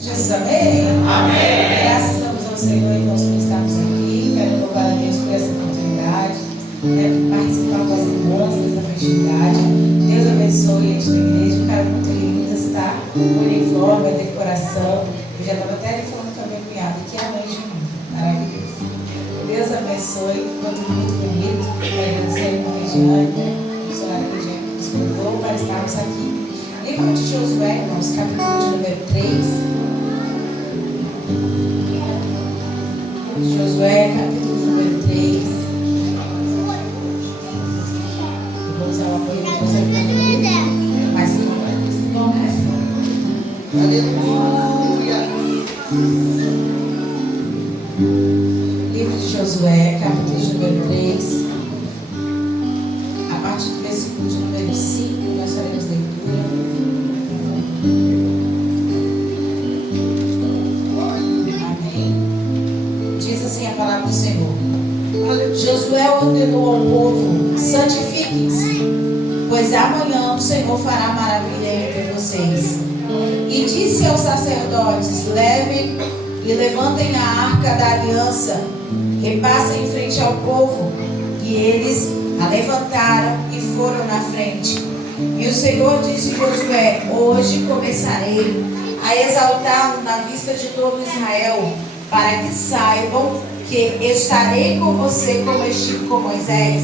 Jesus, amém? Amém. Graças damos ao Senhor, irmãos, por estarmos aqui. Quero louvar a Deus por essa oportunidade, participar com as irmãs dessa festividade. Deus abençoe esta igreja. Ficaram muito lindas, tá? O uniforme, a decoração. Eu já estava até falando com a minha cunhada que é a mãe de mim. Maravilhoso. Deus abençoe. Ficou tudo muito bonito. Agradecer a irmã Regiane, a missionária Regiane, que nos convidou para estarmos aqui. Livro de Josué, irmãos, capítulo de número 3. Josué, capítulo número 3. Eu vou usar o apoio de você para mas não é. Aleluia. Livro de Josué, capítulo de número 3. A partir do versículo de número 5, nós faremos leitura. A palavra do Senhor. Josué ordenou ao povo: santifiquem-se, pois amanhã o Senhor fará maravilha entre vocês. E disse aos sacerdotes: levem e levantem a arca da aliança e passem em frente ao povo. E eles a levantaram e foram na frente. E o Senhor disse a Josué: hoje começarei a exaltá-lo na vista de todo Israel, para que saibam que estarei com você como estive com Moisés.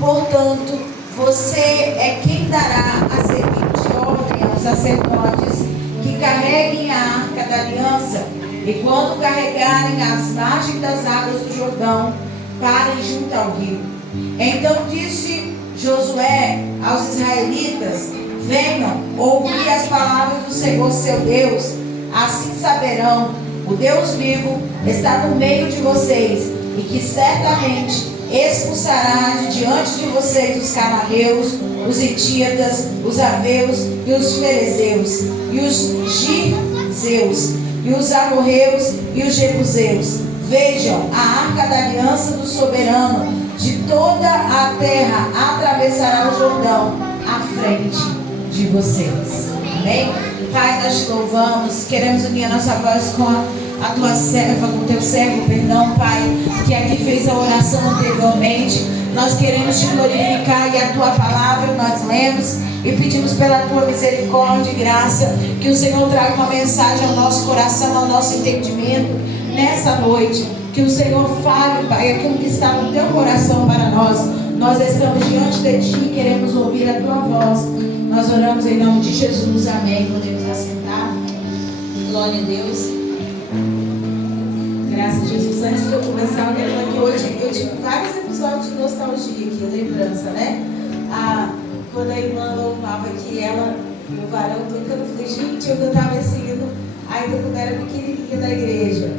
Portanto, você é quem dará a seguinte ordem aos sacerdotes que carreguem a arca da aliança, e quando carregarem as margens das águas do Jordão, parem junto ao rio. Então disse Josué aos israelitas: venham ouvir as palavras do Senhor seu Deus, assim saberão o Deus vivo está no meio de vocês, e que certamente expulsará de diante de vocês os cananeus, os hititas, os aveus e os ferezeus, e os girzeus, e os amorreus e os jebuseus. Vejam, a arca da aliança do soberano de toda a terra atravessará o Jordão à frente de vocês. Amém? Pai, nós te louvamos, queremos unir a nossa voz com a tua serva, com o teu servo, perdão, Pai, que aqui fez a oração anteriormente. Nós queremos te glorificar e a tua palavra nós lemos e pedimos pela tua misericórdia e graça que o Senhor traga uma mensagem ao nosso coração, ao nosso entendimento nessa noite. Que o Senhor fale, Pai, aquilo que está no teu coração para nós. Nós estamos diante de ti e queremos ouvir a tua voz. Nós oramos em nome de Jesus, amém. Podemos assentar. Glória a Deus. Graças a Jesus. Antes de eu começar, eu quero falar que hoje eu tive vários episódios de nostalgia aqui, lembrança, né? Quando a irmã louvava aqui, ela e o varão tocando, eu falei, gente, eu cantava esse hino ainda quando era pequenininha da igreja.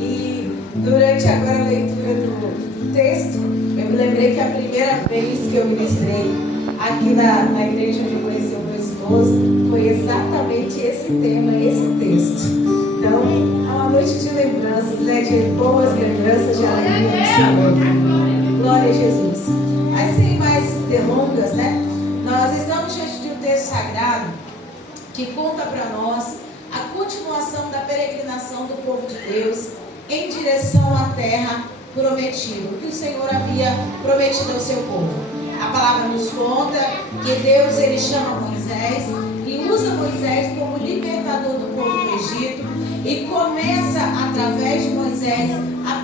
E durante agora a leitura do texto, eu me lembrei que a primeira vez que eu ministrei aqui na igreja onde eu conheci o meu esposo, foi exatamente esse tema, esse texto. Então, é uma noite de lembranças, né? De boas lembranças, de alegria do Senhor. Glória a Jesus. Mas sem mais delongas, né? Nós estamos diante de um texto sagrado que conta para nós a continuação da peregrinação do povo de Deus em direção à terra prometida, o que o Senhor havia prometido ao seu povo. A palavra nos conta que Deus, ele chama Moisés e usa Moisés como libertador do povo do Egito e começa, através de Moisés, a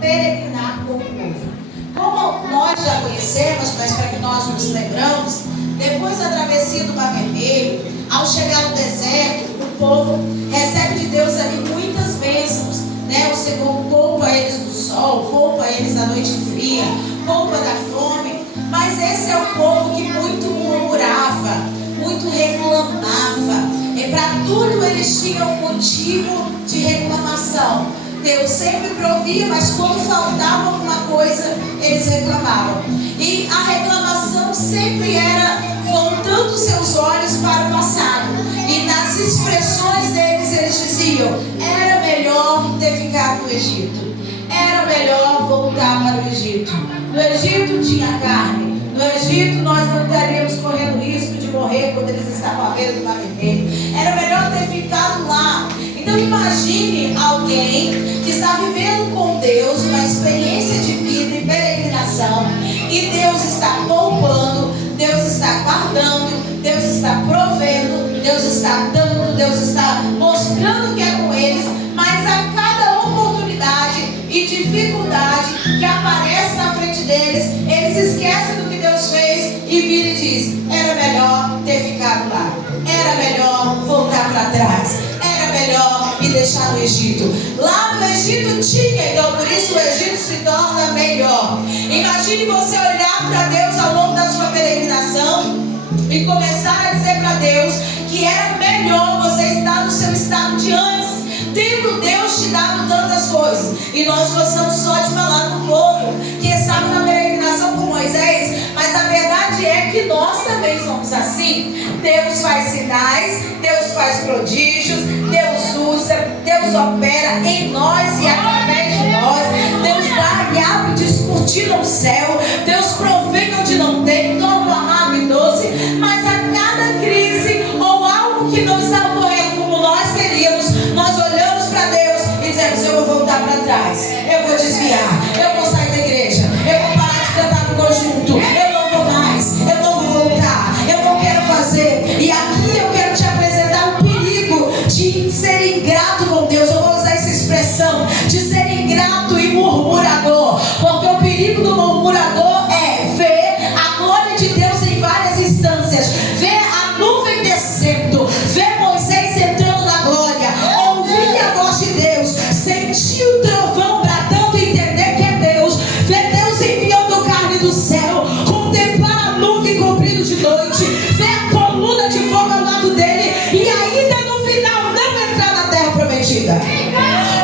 peregrinar com o povo. Como nós já conhecemos, mas para que nós nos lembramos, depois da travessia do Mar Vermelho, ao chegar no deserto, o povo recebe de Deus ali muitas bênçãos, né? O Senhor poupa eles do sol, poupa eles da noite fria, poupa da fome. Mas esse é um povo que muito murmurava, muito reclamava. E para tudo eles tinham um motivo de reclamação. Deus sempre provia, mas quando faltava alguma coisa, eles reclamavam. E a reclamação sempre era voltando seus olhos para o passado. E nas expressões deles, eles diziam: era melhor ter ficado no Egito. Era melhor voltar para o Egito. No Egito tinha carne. No Egito nós não estaríamos correndo risco de morrer quando eles estavam à beira do Mar Vermelho. Era melhor ter ficado lá. Então imagine alguém que está vivendo com Deus uma experiência de vida e peregrinação, e Deus está poupando, Deus está guardando, Deus está provendo, Deus está dando, Deus está mostrando que é com eles, mas a cada oportunidade e dificuldade que aparece na frente deles, eles esquecem do que Deus fez e vira e diz: era melhor ter ficado lá, era melhor voltar para trás, era melhor me deixar no Egito. Lá no Egito tinha, então por isso o Egito se torna melhor. Imagine você olhar para Deus ao longo da sua peregrinação e começar a dizer para Deus que era melhor você estar no seu estado de antes, tendo Deus te dado tantas coisas. E nós gostamos só de falar do povo que estava na peregrinação com Moisés, mas a verdade é que nós também somos assim. Deus faz sinais, Deus faz prodígios, Deus usa, Deus opera em nós e através de nós. Deus dá e abre descortina o céu, Deus provém onde não tem, toma o amargo e doce. Mas a cada crise ou algo que não está ocorrendo como nós queríamos, nós olhamos para Deus e dizemos: eu vou voltar para trás, eu vou desviar, eu vou sair da igreja, eu vou parar de cantar no conjunto, eu não vou mais, eu não vou voltar, eu não quero fazer. E aqui eu quero te apresentar o perigo de ser ingrato com Deus. Eu vou usar essa expressão de ser ingrato e murmurador, porque o perigo do murmurador é ver a glória de Deus em várias instâncias, ver a nuvem descendo, ver Moisés entrando na glória, ouvir a voz de Deus, sentir o trovão bradando e entender que é Deus, ver Deus enviando carne do céu, contemplar a nuvem cobrindo de noite, ver a coluna de fogo ao lado dele e ainda no final não entrar na terra prometida.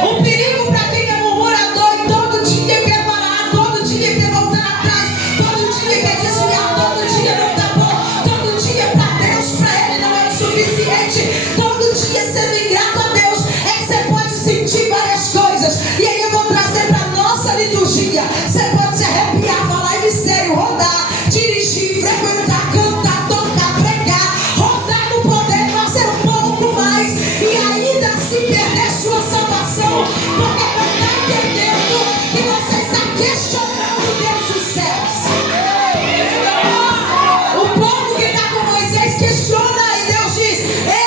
O perigo para quem é murmurador e todo dia quer parar, todo dia quer voltar atrás, todo dia quer desviar, todo dia não tá bom, todo dia para Deus, para ele não é o suficiente, todo dia sendo ingrato a Deus, é que você pode sentir várias coisas. E aí eu vou trazer para nossa liturgia. Você pode se arrepiar, falar em mistério, rodar, dirigir, frequentar, cantar, tocar, pregar, rodar no poder, fazer um pouco mais e ainda se perder sua salvação, porque não está entendendo que você está questionando Deus dos céus. O povo que está com Moisés questiona e Deus diz: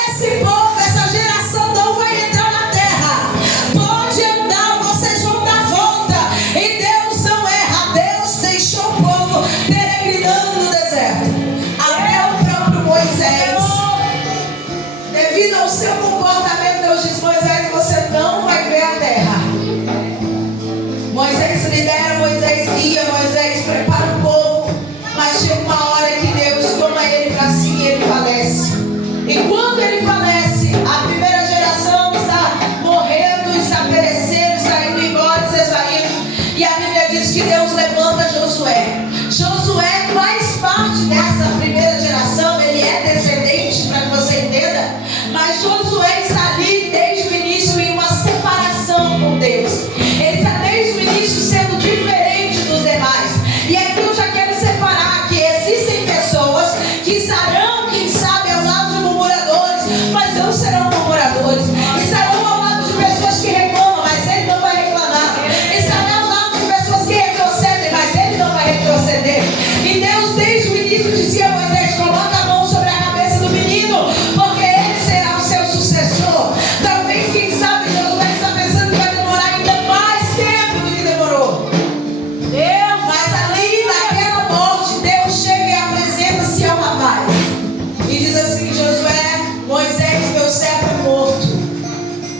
esse povo, essa geração não vai entrar na terra, pode andar, vocês vão dar volta. E Deus não erra, Deus deixou o povo peregrinando no deserto. Até o próprio Moisés, devido ao seu comportamento, Deus diz: Moisés, você não vai ver a terra. Moisés lidera, Moisés guia, Moisés prepara o povo, mas chega uma hora que Deus toma ele para si e ele falece. E quando ele falece, a primeira geração está morrendo, está perecendo, está indo embora, se esvaindo. E a Bíblia diz que Deus levanta Josué. Josué faz parte dessa primeira geração, ele é descendente, para que você entenda. Mas Josué está ali desde o início em uma separação com Deus. Ele está desde o início sendo diferente dos demais. E aqui eu já quero separar que existem pessoas que estarão, quem sabe, ao lado de murmuradores, mas não serão murmuradores. Estarão ao lado de pessoas que reclamam, mas ele não vai reclamar. Estarão ao lado de pessoas que retrocedem, mas ele não vai retroceder. E Deus desde o início dizia a Moisés: coloca a mão sobre a cabeça do menino, porque ele será o seu sucessor. Talvez, quem sabe, Josué está pensando que vai demorar ainda mais tempo do que demorou. Mas ali naquela morte, Deus chega e apresenta-se ao rapaz e diz assim: Josué, Moisés, meu servo é morto,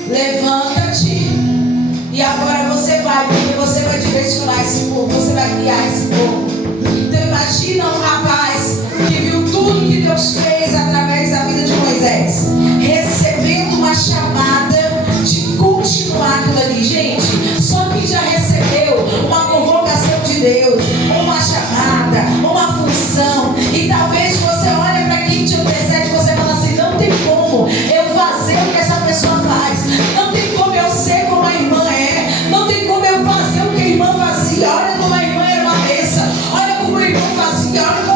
levanta-te e agora você vai, porque você vai direcionar esse povo, você vai guiar esse povo. Então imagina um rapaz que viu tudo que Deus fez através da vida de Moisés, recebendo uma chamada de continuar aquilo ali. Gente, só quem já recebeu uma convocação de Deus, uma chamada, uma função, e talvez você olhe para quem te antecede e você fala assim: não tem como eu fazer o que essa pessoa faz, não tem como eu ser como a irmã é, não tem como eu fazer o que a irmã fazia. Olha como a irmã era uma bênção, olha como o irmão fazia, olha como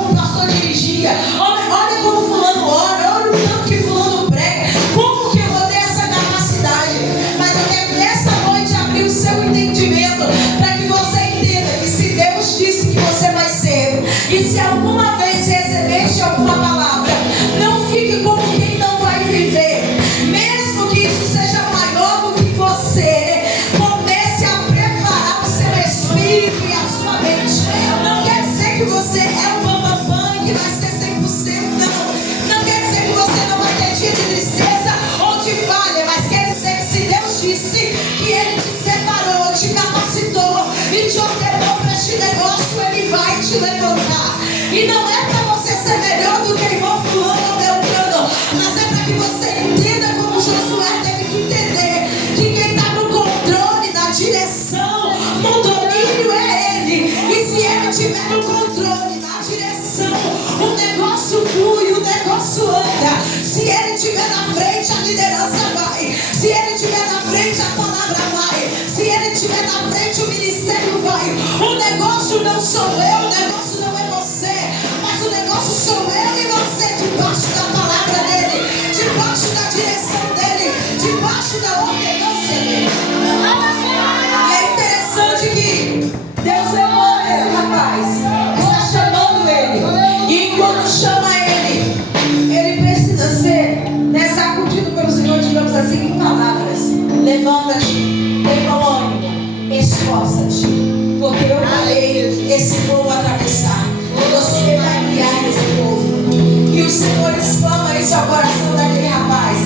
estiver na frente, o ministério vai. O negócio não sou eu, o negócio não é você, mas o negócio sou eu e você, debaixo da palavra dele, debaixo da direção dele, debaixo da ordenança dele. E é interessante que Deus levanta esse rapaz, está chamando ele, e quando chama ele precisa ser sacudido pelo Senhor, digamos assim, em palavras: levanta-te, tem bom ânimo, esforça-te, porque eu farei esse povo atravessar, você vai guiar esse povo. E o Senhor exclama isso ao coração daquele rapaz,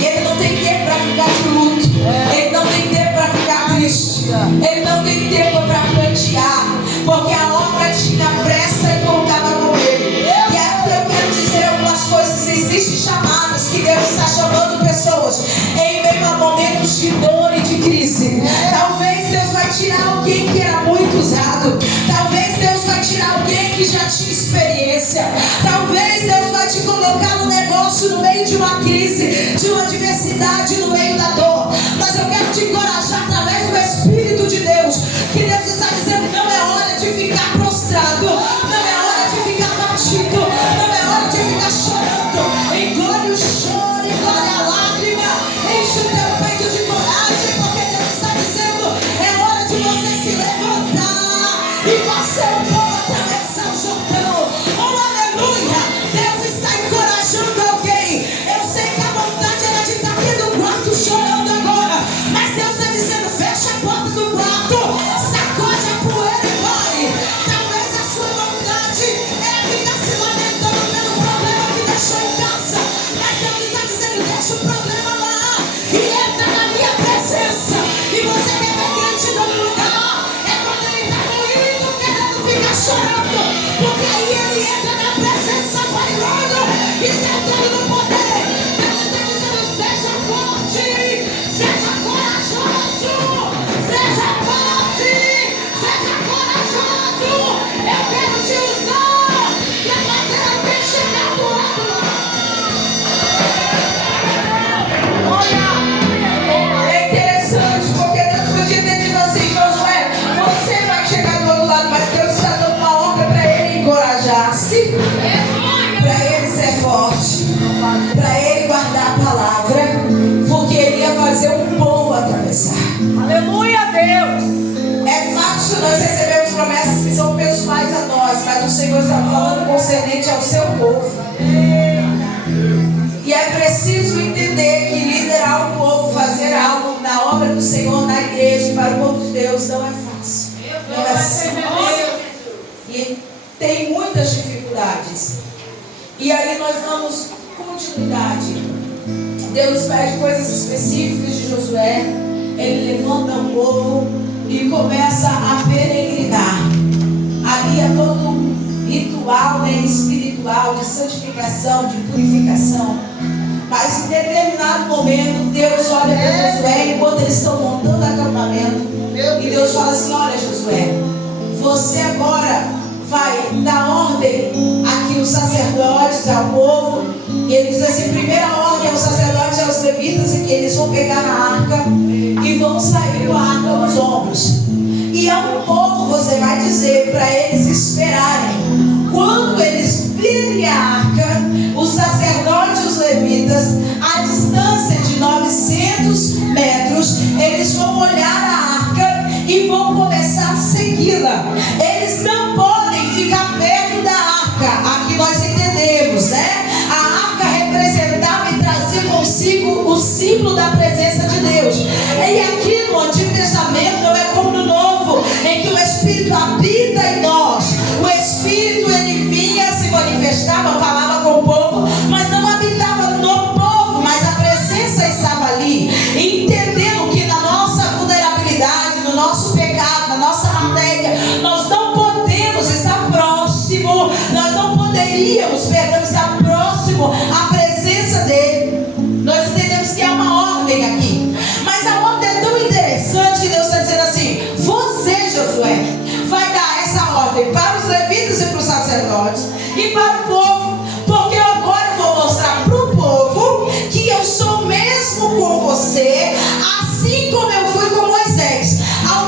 e ele não tem tempo para ficar de luto, ele não tem tempo para ficar triste, ele não tem tempo para plantear, porque a obra tinha pressa e contava com ele. E aqui eu quero dizer algumas coisas. Existem chamadas que Deus está chamando pessoas em meio a momentos de dor e de crise. Talvez Deus vai tirar alguém que era muito usado, talvez Deus vai tirar alguém que já tinha experiência, talvez Deus vai te colocar no negócio no meio de uma crise, de uma adversidade, no meio da dor. Mas eu quero te encorajar através do Espírito de Deus, que Deus está dizendo: não é hora de ficar prostrado, não é hora de ficar batido, não é hora de ficar chorando. Engole o choro, engole a lágrima, enche o teu peito de coragem, porque Deus está dizendo: é hora de você se levantar e fazer o povo atravessar o Jordão. Oh, aleluia! Deus está encorajando alguém. Eu sei que a vontade era de estar aqui no quarto chorando agora, mas Deus está dizendo: fecha a porta do quarto, sacode a poeira e vai. Talvez a sua vontade é ficar se lamentando pelo problema que deixou em casa, mas Deus está dizendo: deixa o problema lá e entra na minha presença. E você quer ver gratidão no lugar? É quando ele está doído, querendo ficar chorando, porque aí ele entra na presença bailando e sentando no poder. Deus está dizendo: seja forte, seja corajoso, seja forte, seja corajoso. Eu quero te usar para fazer alguém chegar do outro lado. É interessante, porque Deus podia ter dito assim: Josué, você vai chegar do outro lado, mas Deus está dando uma ordem para ele encorajar-se, para ele ser forte, para ele guardar a palavra, porque ele ia fazer um povo atravessar. Aleluia, Deus! É fácil nós recebemos promessas que são pessoais a nós, mas o Senhor está falando concernente ao seu povo. E é preciso entender que liderar o povo, fazer algo na obra do Senhor, na igreja, para o povo de Deus, não é fácil. Não é simples. E tem muitas dificuldades. E aí nós damos continuidade. Deus pede coisas específicas de Josué. Ele levanta o povo e começa a peregrinar. Havia todo um ritual espiritual de santificação, de purificação. Mas em determinado momento, Deus olha para Josué enquanto eles estão montando acampamento. E Deus fala assim: olha, Josué, você agora vai dar ordem aqui aos sacerdotes, ao povo. E ele diz assim: primeira ordem aos sacerdotes e aos levitas é que eles vão pegar a arca e vão sair com a arca nos ombros. E ao povo você vai dizer para eles esperarem. Quando eles virem a arca, os sacerdotes e os levitas, a distância de 900 metros, eles vão olhar a arca e vão começar a segui-la. Eles não podem ficar perto da arca. Aqui nós entendemos, né? A arca representava e trazia consigo o símbolo da presença de Deus. E aqui no Antigo Testamento não é como no Novo, em que o Espírito habita em nós. O Espírito, ele vinha, se manifestava, falava com o povo, mas não habitava no povo, mas a presença estava ali. Entendendo que na nossa vulnerabilidade, no nosso pecado, na nossa matéria, nós não podemos estar próximo, nós não poderíamos, estar próximo à presença dele. Nós entendemos que é uma ordem aqui, mas a ordem é tão interessante que Deus está dizendo assim: você, Josué, vai dar essa ordem para os levitas e para os sacerdotes e para o povo, porque eu agora vou mostrar para o povo que eu sou mesmo com você, assim como eu fui com Moisés. Ao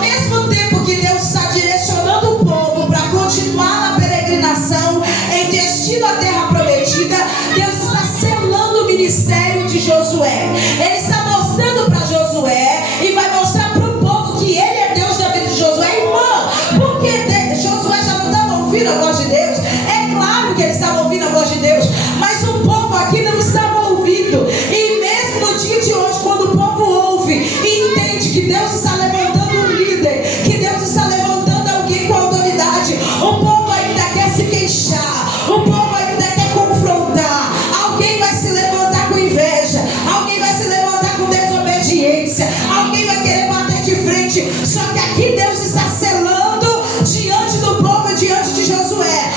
alguém vai querer bater de frente. Só que aqui Deus está selando diante do povo e diante de Josué.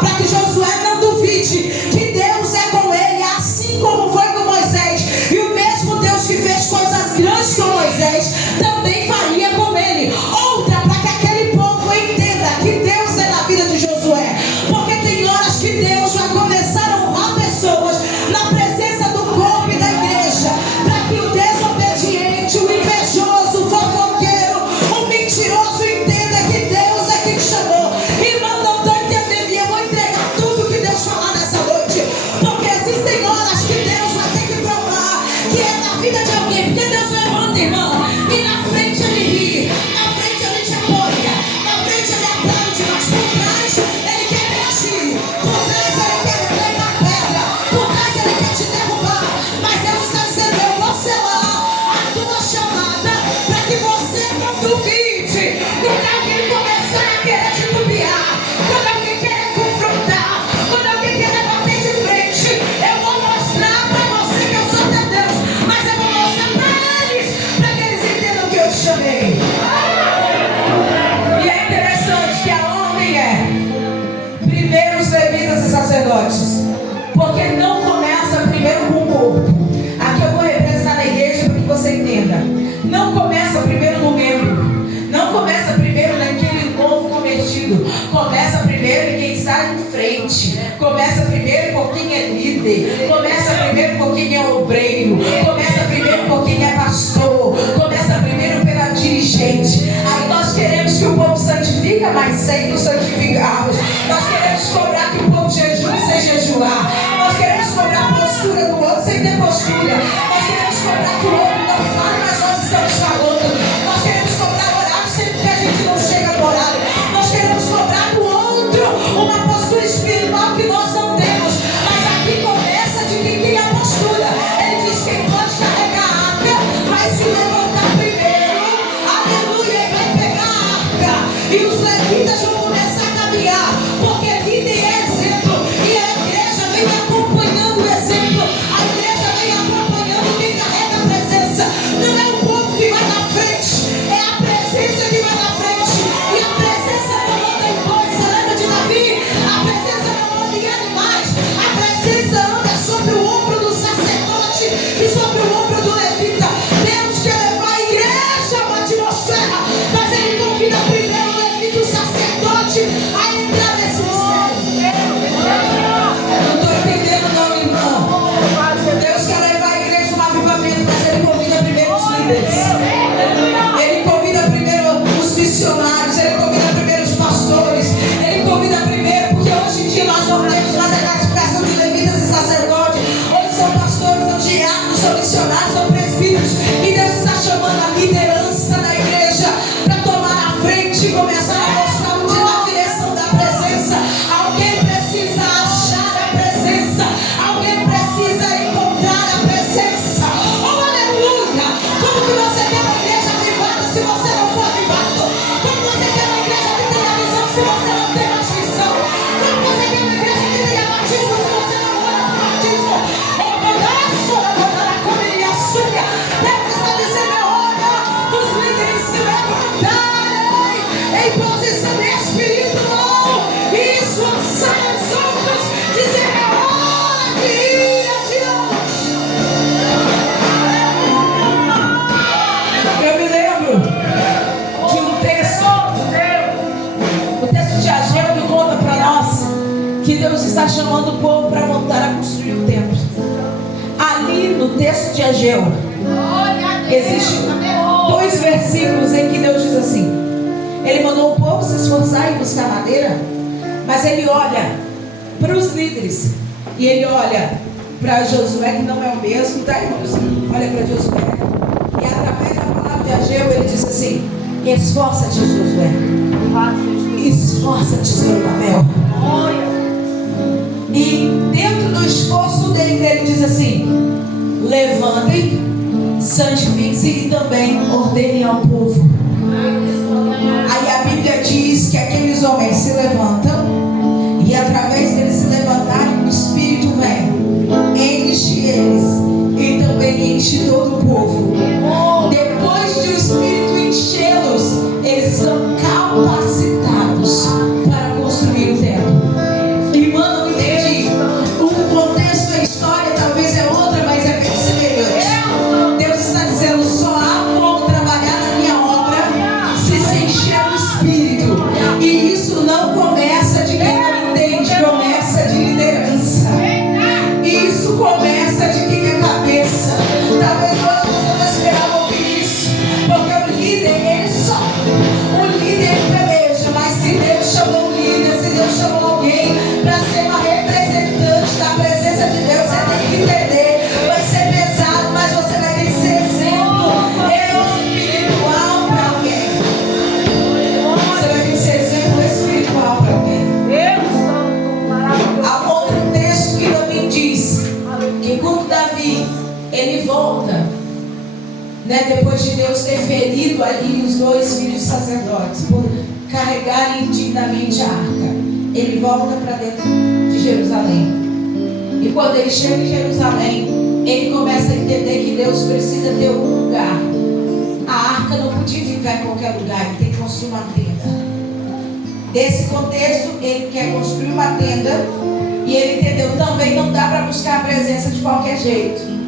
Para que Josué não duvide que Deus é com ele, assim como foi com Moisés. E o mesmo Deus que fez coisas grandes com Moisés também faria com ele. Outra, para que aquele povo entenda que Deus é na vida de Josué. Porque tem horas que Deus vai começar a honrar pessoas na presença do corpo e da igreja, para que o desobediente, o invejoso, o fofoqueiro, o mentiroso entenda que Deus é quem chamou. Irmão, não estou entendendo, e eu vou entregar tudo que Deus falar nessa noite, porque existem horas que Deus vai ter que provar que é na vida de alguém, porque Deus levanta, irmão, e na frente ele ri, na frente ele te apoia, na frente ele aplaude, mas por trás ele quer mentir, por trás ele quer levar pedra, por trás ele quer te derrubar. Mas Deus está dizendo: eu vou selar a tua chamada, para que você não duvide. Quando alguém começar a querer te dubiar, quando alguém querer confrontar, quando alguém querer bater de frente, eu vou mostrar para você que eu sou teu Deus, mas eu vou mostrar para eles, para que eles entendam que eu te chamei. E é interessante que a ordem é: primeiro os levitas e sacerdotes, porque não começa primeiro com o corpo. Aqui eu vou representar na igreja para que você entenda. Não começa primeiro no membro, não começa primeiro naquele novo convertido, começa primeiro em quem está em frente, começa primeiro por quem é líder, começa primeiro por quem é obreiro, começa primeiro por quem é pastor, começa primeiro pela dirigente. Aí nós queremos que o povo santifica, mas sem nos santificarmos. Nós queremos cobrar que o povo jejue sem jejuar. Nós queremos cobrar a postura do outro sem ter postura. Nós queremos cobrar que o outro não fale, mas nós estamos falando. Nós queremos cobrar horário sempre que a gente não chega no horário. Nós queremos cobrar do outro uma postura espiritual que nós não temos. Mas aqui começa de quem tem a postura. Ele diz: quem pode carregar a arca vai se levantar primeiro. Aleluia, e vai pegar a arca. E os levitas vão começar a caminhar, porque líder é exemplo, e a igreja vem acompanhando o exemplo. A igreja vem acompanhando quem carrega a presença. Não é o povo que vai na frente, é a presença que vai na frente. E a presença não anda em bois. Você lembra de Davi? A presença não anda em animais. A presença anda sobre o ombro do sacerdote e sobre o ombro do levita. Deus quer levar a igreja a uma atmosfera, mas ele convida primeiro o levita e o sacerdote a entrar nesse mistério. Não estou entendendo não, irmão. Deus quer levar a igreja a um avivamento, mas ele convida primeiro os líderes. Ele convida primeiro os missionários, ele convida primeiro os pastores, ele convida primeiro, porque hoje em dia nós não temos mais a classificação de levitas e sacerdotes. Hoje são pastores, são diáconos, são missionários, são presbíteros. E Deus está chamando a liderança da igreja para tomar a frente e começar a mostrar na direção da presença. Alguém precisa achar a presença, alguém precisa encontrar a presença. Oh, aleluia! Como que você quer uma igreja avivada se você não for avivado? Como você quer uma igreja que tenha visão se você não tem mais visão? Como você quer uma igreja que tenha batismo se você não ora por batismo? Oh, pedaço da banana comer a sua. Deus está dizendo: olha, os líderes se levantarem em posição espiritual e esforçar os outros, dizer: é hora de ir adiante. Eu me lembro de um texto, o texto de Ageu, que conta para nós que Deus está chamando o povo para voltar a construir o templo. Ali no texto de Ageu existem 2 versículos em que Deus diz assim: ele mandou o povo se esforçar e buscar madeira, mas ele olha para os líderes e ele olha para Josué, que não é o mesmo, tá, irmãos? Olha para Josué, e através da palavra de Ageu ele diz assim: esforça-te, Josué, esforça-te, Zorobabel. E dentro do esforço dele, ele diz assim: levantem, santifiquem-se e também ordenem ao povo. Aí a Bíblia diz que aqueles homens se levantam, e através deles se levantarem, o Espírito vem, enche eles e também enche todo o povo. Depois ter ferido ali os 2 filhos sacerdotes por carregarem indignamente a arca, ele volta para dentro de Jerusalém. E quando ele chega em Jerusalém, ele começa a entender que Deus precisa ter um lugar. A arca não podia ficar em qualquer lugar, ele tem que construir uma tenda. Desse contexto, ele quer construir uma tenda. E ele entendeu, também não dá para buscar a presença de qualquer jeito.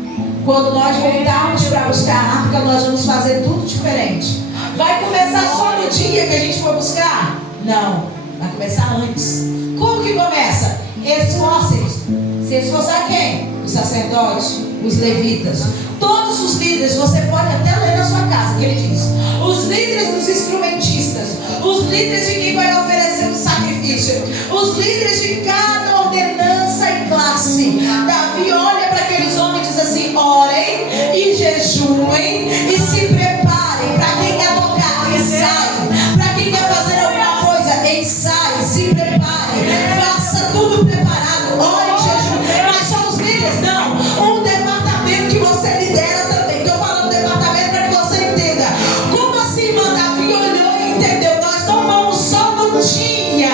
Quando nós voltarmos para buscar a arca, nós vamos fazer tudo diferente. Vai começar só no dia que a gente for buscar? Não, vai começar antes. Como que começa? Esforcem-se. Se esforçar quem? Os sacerdotes, os levitas, todos os líderes. Você pode até ler na sua casa que ele diz: os líderes dos instrumentistas, os líderes de quem vai oferecer o sacrifício, os líderes de cada ordenança e classe. Davi olha para aqueles homens e diz assim: orem e jejuem e se preparem. Para quem quer tocar, ensaie. Para quem quer fazer alguma coisa, ensaie, se prepare, faça tudo preparado. Ore e jejuem. Nós somos líderes? Não. Um departamento que você lidera também. Estou falando departamento para que você entenda. Como assim, irmã? Davi olhou e entendeu. Nós não vamos só no dia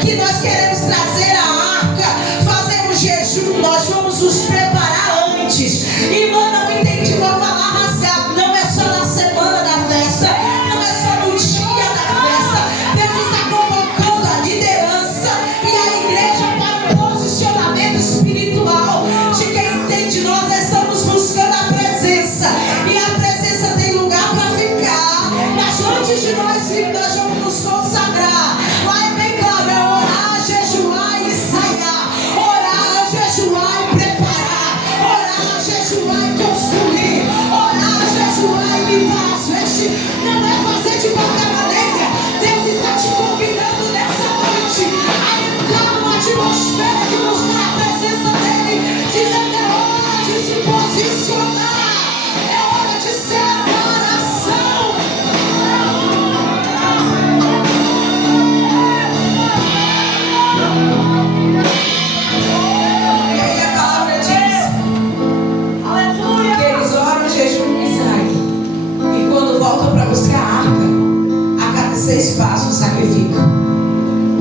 que nós queremos trazer a arca, fazemos jejum, nós vamos nos preparar antes. Irmã, não entendi, vou falar rasgado. Não é só na semana da festa, não é só no dia da festa. Deus está convocando a liderança e a igreja para um posicionamento espiritual de quem entende. Nós estamos buscando a presença, e a presença tem lugar para ficar. Mas antes de nós ir, nós vamos nos consagrar. Lá é bem claro, é orar, jejuar e ensaiar. Orar, jejuar e preparar. Orar, jejuar e construir. Orar, jejuar e limpar as vestes. Não é fazer de qualquer maneira. Deus está te convidando nessa noite a entrar numa atmosfera de buscar a presença dele, dizendo: é hora de se posicionar, é hora de separação. E aí a palavra diz que eles oram, jejuam e saem. E quando voltam para buscar a arca, a cada 6 passos sacrificam.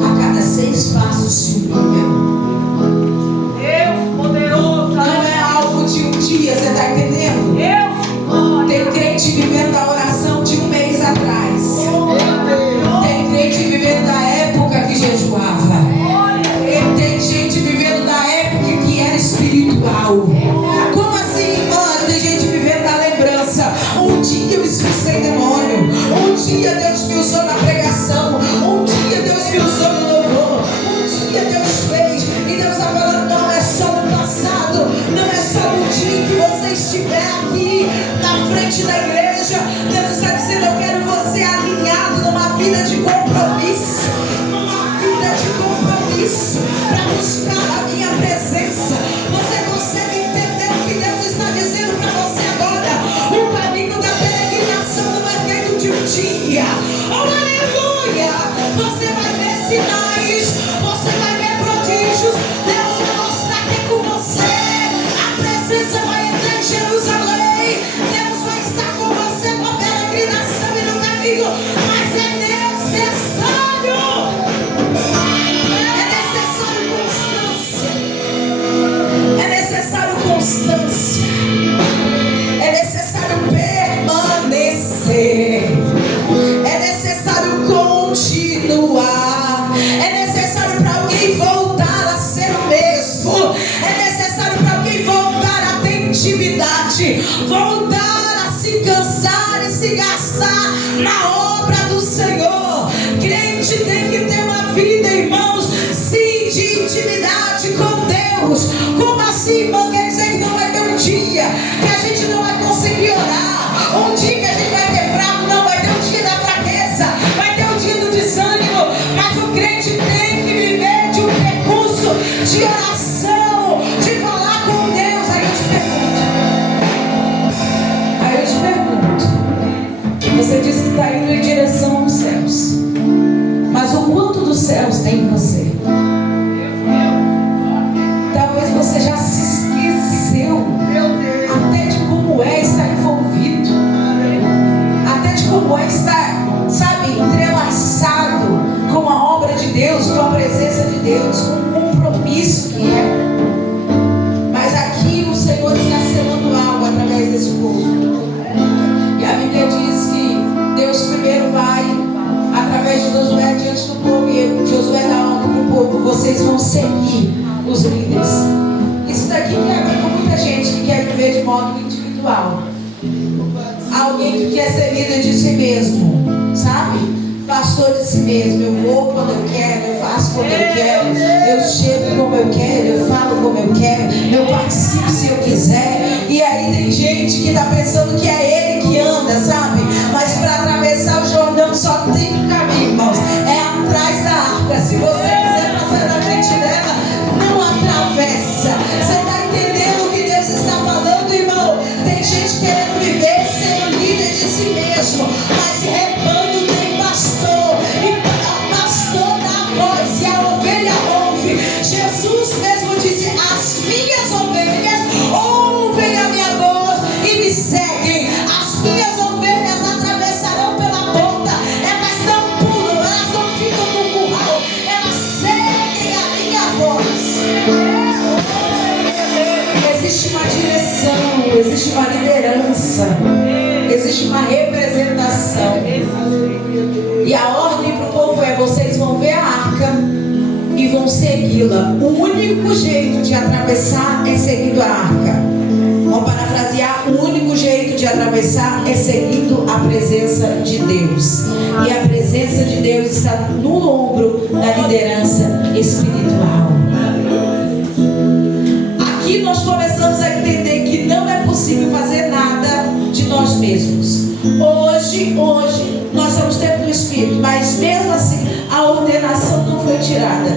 A cada 6 passos se humilham. Deus poderoso. Não é algo de um dia, você está entendendo? Deus. Tem crente vivendo a oração de um mês atrás. Tem crente vivendo da época que jejuava. Tem gente vivendo da época que era espiritual. Como assim, irmã? Tem gente vivendo da lembrança. Um dia eu expulsei demônio. Um dia Deus me usou na pregação. Um dia Deus me usou no louvor. Um dia Deus fez. E Deus está falando: não é só no passado. Não é só no dia que você estiver aqui na frente da igreja. Deus está dizendo: eu quero você alinhado numa vida de compromisso. Numa vida de compromisso para buscar a minha presença. Você consegue entender o que Deus está dizendo para você agora? O caminho da peregrinação não é feito de um dia. Oh, aleluia! Você vai ver sinais, você vai ver prodígios. Deus vai mostrar que é com você. A presença vai entrar em Jerusalém. Deus vai estar com você na peregrinação e no caminho. Mas é necessário. É necessário constância. É necessário constância. É necessário permanecer. É necessário continuar. É necessário para alguém voltar a ser o mesmo. É necessário para alguém voltar a ter intimidade. Voltar a se cansar e se gastar na obra do Senhor. Crente tem que ter uma vida, irmãos, sim, de intimidade com Deus. Como assim, irmão? Quer dizer que não vai ter um dia que a gente não vai conseguir orar, um dia que a gente vai ter fraco? Não, vai ter um dia da fraqueza, vai ter um dia do desânimo. Mas o crente tem que viver de um percurso de oração, de falar com Deus. Aí eu te pergunto, você disse que está indo em direção aos céus, mas o quanto dos céus tem em você? Talvez você já se esqueceu até de como é estar envolvido, como é estar, sabe, entrelaçado com a obra de Deus, com a presença de Deus, com o compromisso que é. Mas aqui o Senhor está selando algo através desse povo. E a Bíblia diz que Deus primeiro vai, através de Josué, diante do povo, e Josué dá ordem para o povo: vocês vão seguir os líderes. Isso daqui quer ver com muita gente que quer viver de modo individual. Alguém que quer ser líder de si mesmo, sabe? Pastor de si mesmo. Eu vou quando eu quero, eu faço como eu quero, eu chego como eu quero, eu falo como eu quero, eu participo se eu quiser. E aí tem gente que está pensando que é ele que anda, sabe? Mas para atravessar o Jordão só tem um caminho, irmãos. É atrás da arca. Se você quiser passar na frente dela, não atravessa. Você está entendendo o que Deus está falando, irmão? Tem gente querendo viver sendo líder de si mesmo, mas rebanho tem pastor, e o pastor dá a voz e a ovelha ouve. Jesus mesmo disse: as minhas ovelhas ouvem a minha voz e me seguem. As minhas ovelhas atravessarão pela porta, elas não pulam, elas não ficam no curral, elas seguem a minha voz. Existe uma direção, existe uma liderança, existe uma representação. E a ordem para o povo é: vocês vão ver a arca e vão segui-la. O único jeito de atravessar é seguindo a arca. Vamos parafrasear: o único jeito de atravessar é seguindo a presença de Deus. E a presença de Deus está no ombro da liderança espiritual. Aqui nós começamos a entender que não é possível fazer nada de nós mesmos. Hoje nós somos templo do Espírito, mas mesmo assim a ordenação não foi tirada.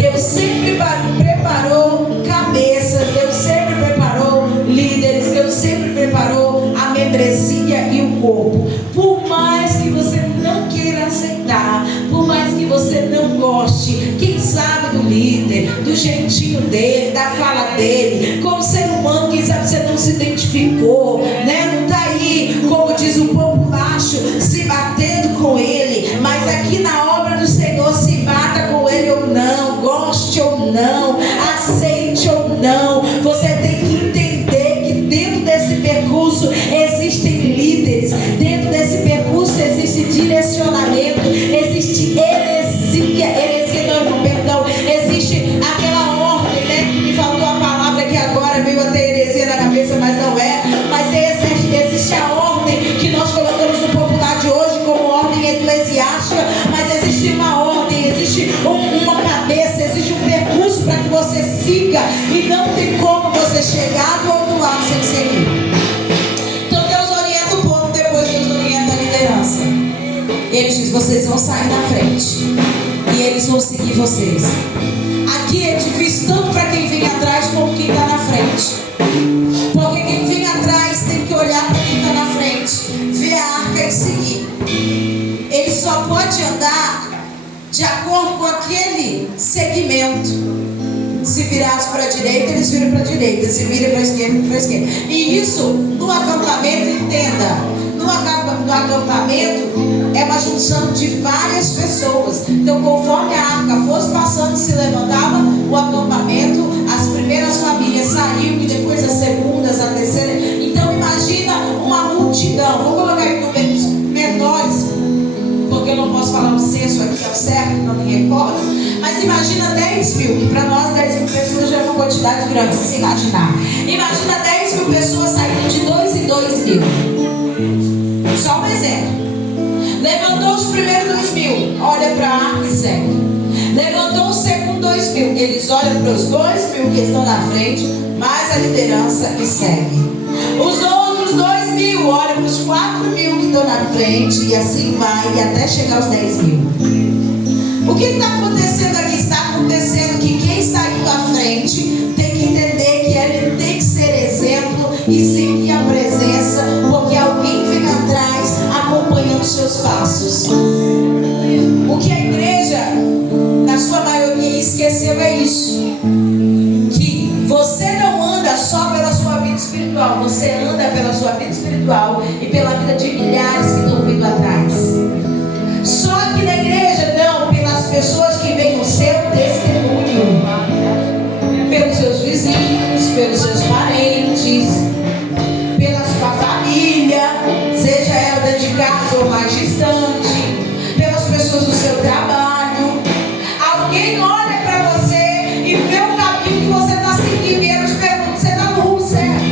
Deus sempre preparou cabeças, Deus sempre preparou líderes, Deus sempre preparou a membresia e o corpo. Por mais que você não queira aceitar, por mais que você não goste, quem sabe do líder, do jeitinho dele, da fala dele, como ser humano, quem sabe você não se identificou, né? Não está aí, como diz o populacho, se batendo com ele, mas aqui na obra do Senhor, se bata com ele ou não, goste ou não, aceite ou não, você tem que entender que dentro desse percurso existem líderes, dentro desse percurso existe direcionamento, existe existe aquela ordem, né? Me faltou a palavra que agora veio até heresia na cabeça, mas não é. Mas existe a ordem que nós colocamos no popular de hoje como ordem eclesiástica, mas existe uma ordem, existe uma cabeça, existe um percurso para que você siga, e não tem como você chegar do outro lado sem seguir. Então Deus orienta o povo, depois Deus orienta a liderança. Ele diz: vocês vão sair na frente e eles vão seguir vocês. Aqui é difícil tanto para quem vem atrás como quem está na frente, porque quem vem atrás tem que olhar para quem está na frente, ver a arca e seguir. Ele só pode andar de acordo com aquele segmento. Se virasse para a direita, eles viram para a direita. Se viram para a esquerda, para a esquerda. E isso, no acampamento, entenda, no acampamento é uma junção de várias pessoas. Então, conforme a arca fosse passando, se levantava o acampamento, as primeiras famílias saíam, e depois as segundas, a terceira. Então, imagina uma multidão. Vou colocar em números menores, porque eu não posso falar o censo aqui ao certo, não me recordo. Mas imagina 10 mil, que para nós 10 mil pessoas já é uma quantidade grande, se imaginar. Imagina 10 mil pessoas saindo de 2 em 2 mil. Só um exemplo. Levantou os primeiros 2 mil, olha para a arca e segue. Levantou o segundo 2 mil, eles olham para os 2 mil que estão na frente, mais a liderança, e seguem. Os outros 2 mil olham para os 4 mil que estão na frente, e assim vai, e até chegar aos 10 mil. O que está acontecendo aqui? Está acontecendo que quem está indo à frente tem que entender que ele tem que ser exemplo e seguir a presença, porque alguém vem atrás acompanhando seus passos. O que a igreja, na sua maioria, esqueceu é isso: que você não anda só pela sua vida espiritual, você anda pela sua vida espiritual e pela vida de milhares que estão vindo mais ou mais distante, pelas pessoas do seu trabalho. Alguém olha para você e vê o caminho que você está seguindo e eles perguntam: você está no rumo certo?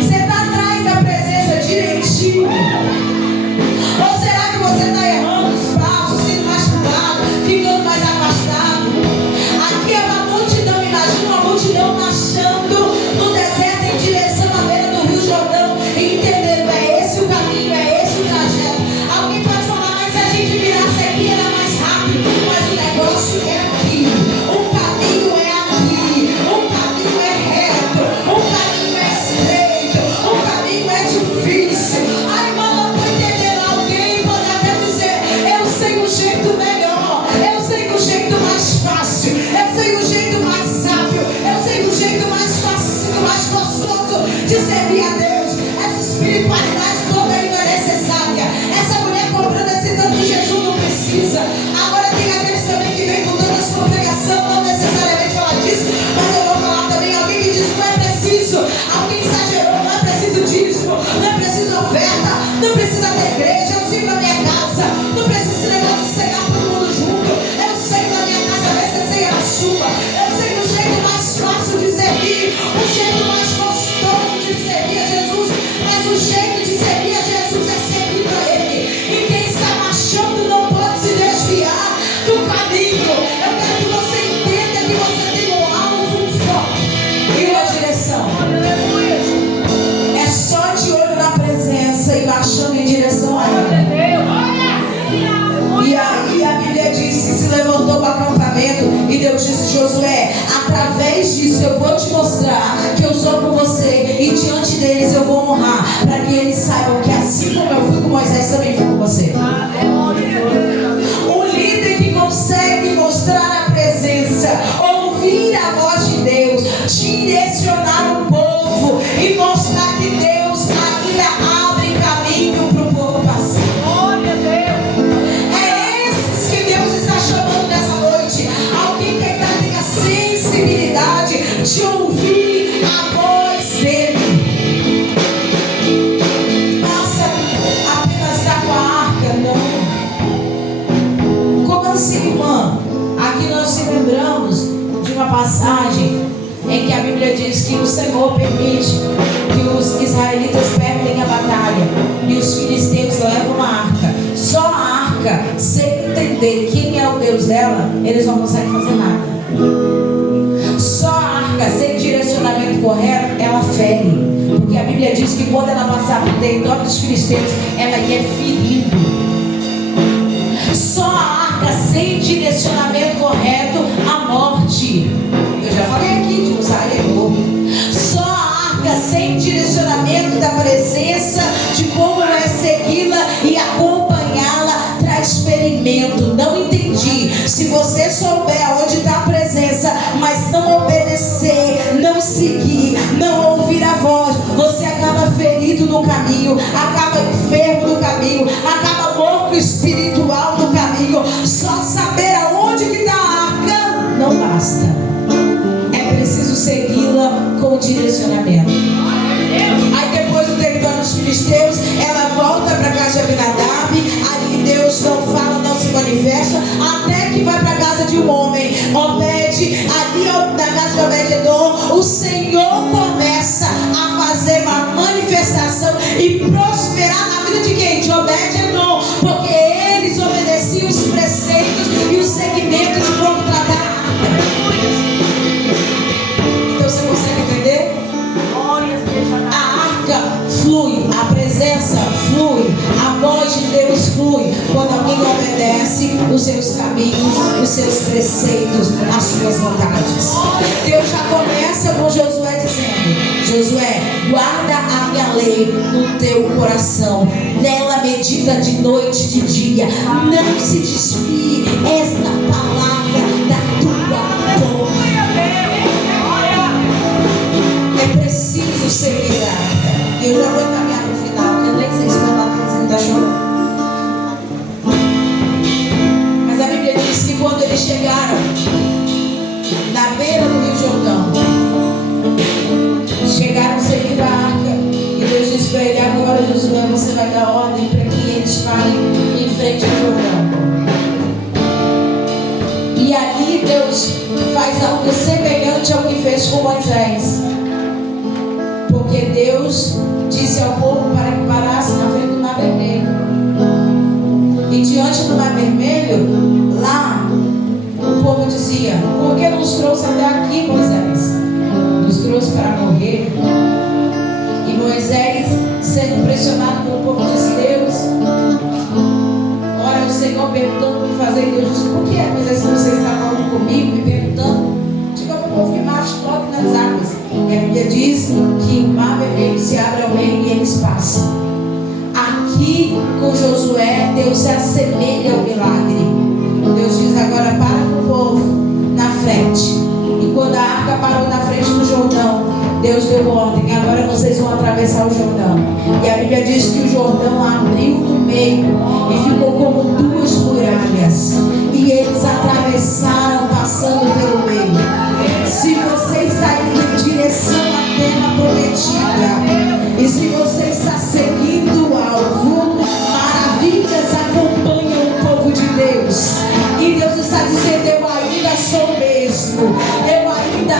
Você está atrás da presença direitinho? Ou será que você está errando os passos, sendo machucado, ficando mais afastado? Aqui é uma multidão, imagina uma multidão marchando no deserto em direção à beira do Rio Jordão, e entendendo: é esse o caminho, é esse o trajeto. Alguém pode falar: mas se a gente virasse aqui era mais rápido. Mas o negócio é aqui, o caminho é aqui, o caminho é reto, o caminho é estreito, o caminho é difícil. Ai, irmã, não estou entendendo. Alguém pode até dizer: eu sei um jeito melhor, eu sei um jeito mais fácil, eu sei um jeito mais sábio, eu sei um jeito mais fácil, mais gostoso de servir a Deus. Essa espiritualidade toda aí não é necessária. Essa mulher comprando esse tanto de jejum não precisa. Agora tem aqueles também que vem com toda a sua pregação, não necessariamente falar disso, mas eu vou falar também. Alguém que diz: não é preciso, alguém exagerou, não é preciso dízimo, não é preciso oferta, não precisa ter igreja, eu sigo a minha casa, não precisa esse negócio de cegar todo mundo junto. Eu sei da minha casa, vai ser ceia a sua. Eu sei o jeito mais fácil de servir, o jeito mais gostoso de servir a Jesus, mas o jeito de servir a Jesus é servir para Ele. E quem está marchando não pode se desviar do caminho. Eu quero que você entenda que você tem um alvo, um foco e uma direção. É só de olho na presença e marchando em direção a Ele. E aí a Bíblia diz que se levantou para o acampamento e Deus disse: Josué, através disso eu vou te mostrar que eu sou com você, e diante deles eu vou honrar, para que eles saibam que assim como eu fui com Moisés, também fui com você. Um líder que consegue mostrar a presença, ouvir a voz de Deus, direcionar o povo e mostrar que Deus ainda abre caminho para o povo passar. É esses que Deus está chamando nessa noite. Alguém que ainda tem a sensibilidade de ouvir a voz dele. Basta apenas estar com a arca, não. Como assim, irmã? Aqui nós nos lembramos de uma passagem em que a Bíblia diz que o Senhor permite que os israelitas perdem a batalha e os filisteus levam a arca. Só a arca, sem entender quem é o Deus dela, eles não conseguem fazer nada. Só a arca, sem direcionamento correto, ela fere. Porque a Bíblia diz que quando ela passar por território dos filisteus, ela ia ferindo. Só a arca, sem direcionamento correto, a morte. Eu já falei aqui de usar erro. Só a arca, sem direcionamento da presença, de como é segui-la e acompanhá-la, traz ferimento. Não entendi. Se você souber onde está a presença, mas não obedecer, não seguir, não ouvir a voz, você acaba ferido no caminho, acaba enfermo no caminho, acaba morto espiritual no caminho. Só saber aonde que está a arca não basta. É preciso segui-la com direcionamento. Aí depois do território dos filisteus, ela volta para a casa de Abinadab. Ali Deus não fala, não se manifesta, até que vai para a casa de um homem, Obed. Ali na casa de Obed-edom, o Senhor começa a fazer uma manifestação e prosperar na vida de quem? De Obed-edom, porque eles obedeciam os preceitos e os segmentos de como tratar a arca. Então você consegue entender? A arca flui, a presença flui, a voz de Deus flui quando alguém obedece os seus caminhos, os seus preceitos, as suas vontades. Deus já começa com Josué dizendo: Josué, guarda a minha lei no teu coração, nela medita de noite e de dia, não se desvie esta palavra da tua boca. É preciso seguir a arca. Eu já vou caminhar no final, eu nem sei se meu lado está chorando. Mas a Bíblia diz que quando eles chegaram na beira do Rio Jordão, chegaram seguindo a arca, e Deus disse para ele: agora, Josué, você vai dar a ordem para que eles parem em frente ao Jordão. E ali Deus faz algo semelhante ao que fez com Moisés. Porque Deus disse ao povo para que parasse na frente do Mar Vermelho. E diante do Mar Vermelho, lá, o povo dizia: por que nos trouxe até aqui, Moisés? Nos trouxe para morrer. E Moisés, sendo pressionado pelo povo, disse: Deus, ora o Senhor perguntando o que fazer. E Deus disse: por que é, Moisés, que você está falando comigo, me perguntando? Diga para o povo que marche logo nas águas. E a Bíblia diz que o Mar Vermelho se abre ao meio e eles passam. Aqui com Josué, Deus se assemelha ao milagre. Deus diz agora: para com o povo na frente. E quando a arca parou na frente do Jordão, Deus deu ordem: agora vocês vão atravessar o Jordão. E a Bíblia diz que o Jordão abriu no meio e ficou como duas muralhas. E eles atravessaram passando pelo meio. Se você está indo em direção à terra prometida, e se você está seguindo o alvo, maravilhas acompanham o povo de Deus. E Deus está dizendo: eu ainda sou o mesmo. Eu ainda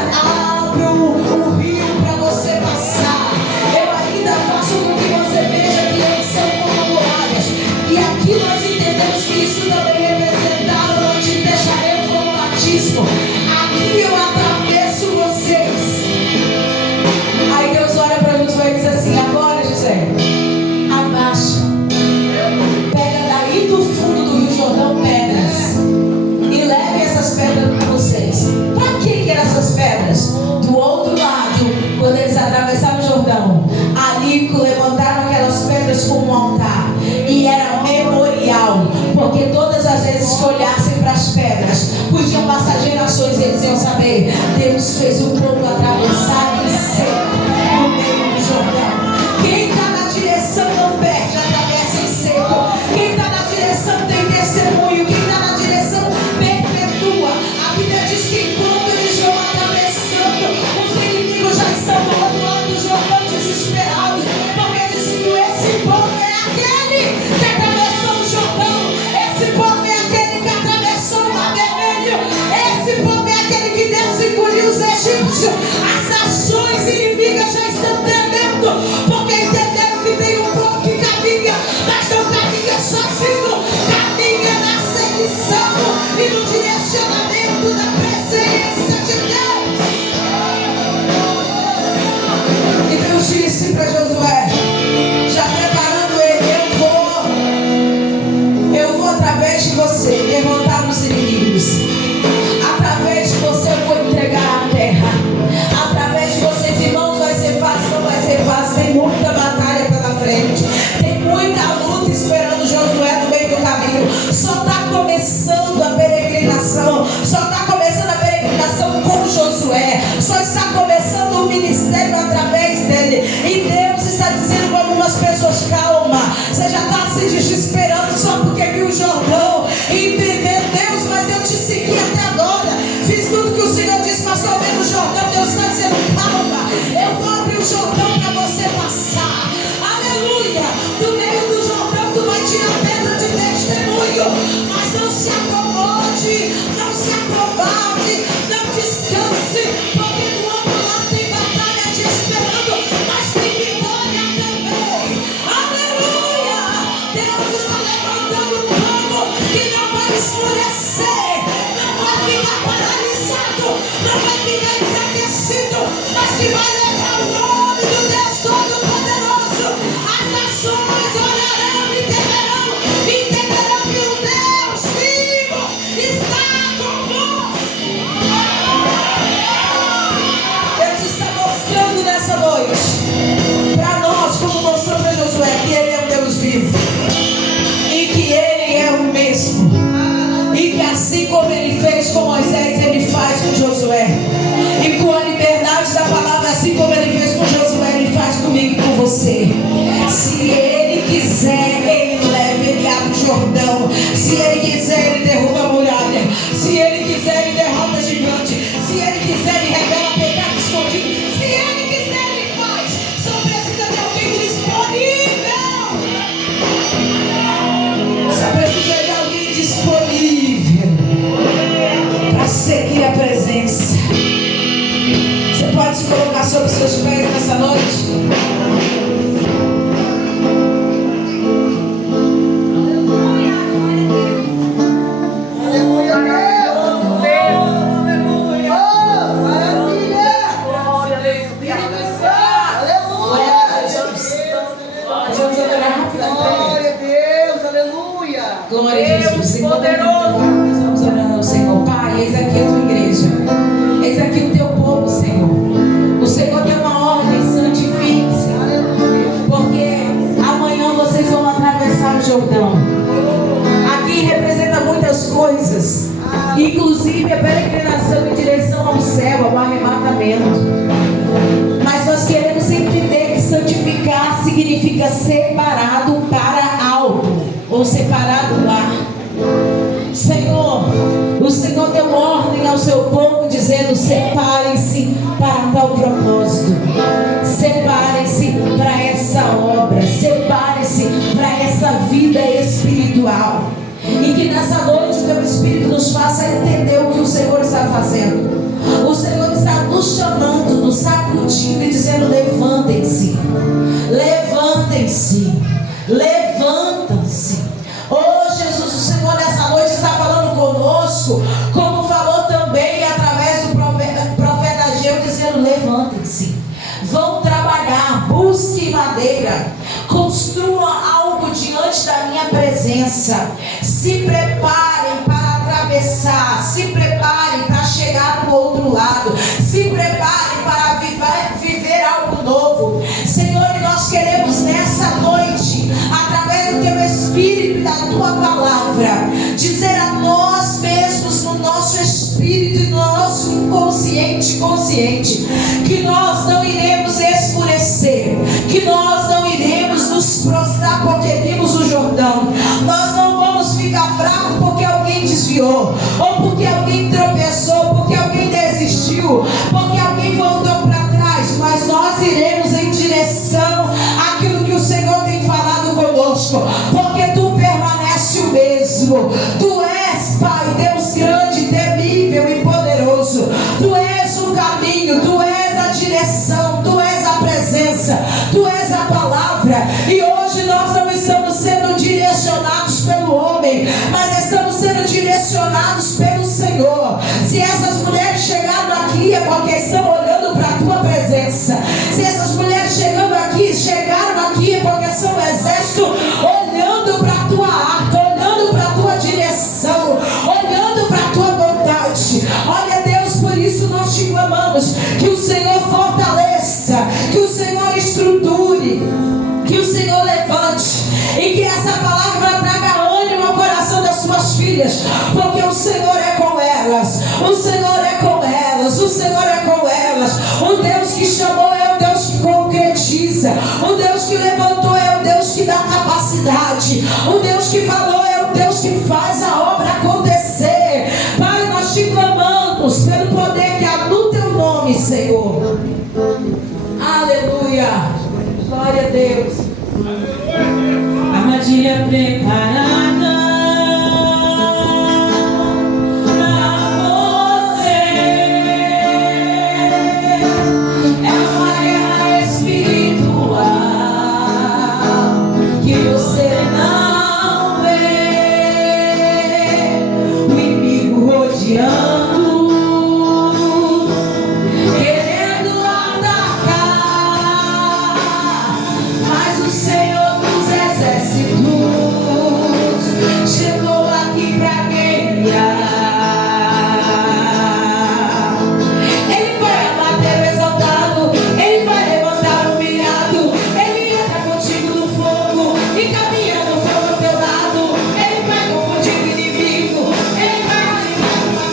abro o rio para você passar. Eu ainda faço com que você veja que eles são como muralhas. E aqui nós entendemos que isso também representava: não te deixarei como batismo. Aqui eu atravesso vocês. Aí Deus olha para Josué e diz assim: agora, José, abaixa, pega daí do fundo do Rio Jordão pedras e leve essas pedras para vocês. Para que eram essas pedras? Do outro lado, quando eles atravessaram o Jordão, ali levantaram aquelas pedras como um altar, e era memorial, porque todas as vezes que olhassem para as pedras, podiam passar gerações e eles iam saber: Deus fez o povo atravessar em seco no meio do Jordão. Quem está na direção não perde, atravessa em seco. Quem está na direção tem testemunho. Quem está na direção perpetua. A Bíblia diz que enquanto eles vão atravessando, os inimigos já estão do outro lado do Jordão desesperados, porque diziam: esse povo é aquele que atravessou o Jordão. Esse povo é aquele que atravessou o Mar Vermelho. Esse povo é aquele que Deus engoliu os egípcios. As nações inimigas já estão tremendo, porque entenderam que tem um povo que caminha, mas não caminha sozinho, caminha na sedição e no direcionamento da presença de Deus. E Deus disse para Josué, já preparando ele: eu vou através de você derrotar os inimigos. Através de você eu vou entregar a terra. Através de vocês, irmãos, vai ser fácil, não vai ser fácil. Tem muita batalha pela frente. Tem muita luta esperando Josué no meio do caminho. Só está começando a peregrinação. Só está começando a peregrinação com Josué. Só está começando o ministério através dele. E Deus está dizendo para algumas pessoas: calma. Você já está se desesperando só porque viu o Jordão. Entendeu? Deus, mas eu te segui até agora. Fiz tudo que o Senhor disse, mas estou vendo o Jordão. Deus está dizendo: calma. Eu vou abrir o Jordão para você passar. Aleluia. Do meio do Jordão tu vai tirar pedra de testemunho. Mas não se acomode, não se acovarde, não descanse, porque do outro lado tem batalha te esperando, mas tem vitória também. Aleluia. Deus está levantando um povo que não vai escurecer, não vai ficar paralisado, não vai ficar enfraquecido, mas que vai levar o nome do Deus Todo-Poderoso. As nações olharão e entenderão que o Deus vivo está conosco. Deus está mostrando nessa noite para nós, como mostrou para Josué, que Ele é um Deus vivo e que Ele é o mesmo, e que assim como Ele fez com Moisés, Ele faz com Josué, e com a liberdade da palavra, assim como Ele fez com Josué, Ele faz comigo e com você. Se Ele quiser, Ele leva, Ele abre o Jordão. Se Ele quiser, Ele derruba a muralha. Se Ele quiser, Ele derrota gigante. Se Ele quiser, Ele revela pecado escondido. Se Ele quiser, Ele faz. Só precisa de alguém disponível. Só precisa de alguém disponível para seguir a presença. Você pode se colocar sobre os seus pés nessa noite? Glória a Jesus, poderoso. Nós vamos orando ao Senhor. Pai, eis aqui a tua igreja. Eis aqui o teu povo, Senhor. O Senhor tem uma ordem, santifique-se. Porque amanhã vocês vão atravessar o Jordão. Aqui representa muitas coisas, inclusive a peregrinação em direção ao céu, ao arrebatamento. Mas nós queremos entender que santificar significa separado para algo. Ou separado do lar. Senhor, o Senhor deu ordem ao seu povo dizendo: separem-se para tal propósito, separem-se para essa obra, separem-se para essa vida espiritual. E que nessa noite o teu Espírito nos faça entender o que o Senhor está fazendo. O Senhor está nos chamando, nos sacudindo e dizendo: levantem-se, levantem-se, levantem-se. Oh Jesus, o Senhor nessa noite está falando conosco, como falou também através do profeta Ageu, dizendo: levantem-se, vão trabalhar, busquem madeira, construam algo diante da minha presença, se preparem para atravessar, se preparem para chegar do outro lado, se preparem para viver algo novo. Senhor, e nós queremos nessa noite, através do teu Espírito e da tua palavra, dizer a nós mesmos, no nosso espírito e no nosso inconsciente consciente, que nós não iremos escurecer, que nós não iremos nos prostrar porque vimos o Jordão. Nós não vamos ficar fracos porque alguém desviou, ou porque alguém tropeçou, porque alguém desistiu, porque alguém voltou para trás, mas nós iremos em direção àquilo que o Senhor tem falado conosco, porque tu permanece o mesmo. Tu és, Pai, Deus grande, temível e poderoso. Tu és o caminho, tu és a direção, tu és a presença, tu és a palavra. E hoje nós não estamos sendo direcionados pelo homem, mas estamos sendo direcionados pelo Senhor. Se essas mulheres chegaram aqui é porque estão olhando para a tua presença. Se essas mulheres chegaram aqui é porque são um exército olhando para a tua arca, olhando para a tua direção, olhando para a tua vontade. Olha, Deus, por isso nós te clamamos que o Senhor fortaleça, que o Senhor estruture, que o Senhor levante, e que essa palavra traga ânimo ao coração das suas filhas, porque o Senhor é com elas, o Senhor é com elas, o Senhor é com elas. O Deus que chamou é o Deus que concretiza, o Deus que levantou é o Deus que dá capacidade, o Deus que falou é o Deus que faz a obra acontecer. Pai, nós te clamamos pelo poder que há no teu nome, Senhor. Aleluia, glória a Deus. Armadilha preparada pra você, é uma guerra espiritual que você não vê, o inimigo rodeando, querendo atacar, mas o Senhor dos exércitos chegou aqui pra guerrear. Ele vai abater o exaltado, ele vai levantar o humilhado, ele entra contigo no fogo e caminha no fogo ao teu lado. Ele vai confundir o inimigo, ele vai alinhar uma